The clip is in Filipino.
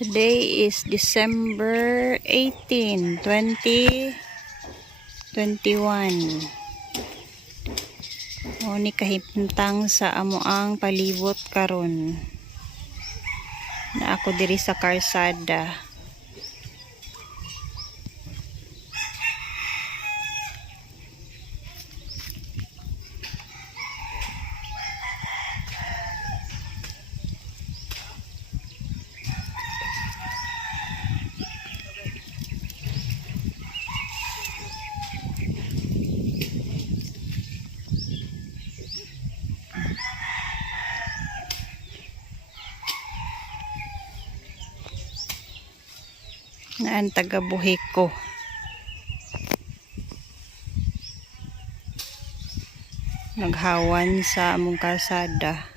Today is December 18, 2021. Ni kahimtang sa amoang palibot karon. Na ako diri sa karsada. Naan taga-buhik ko. Naghawan sa among kalsada.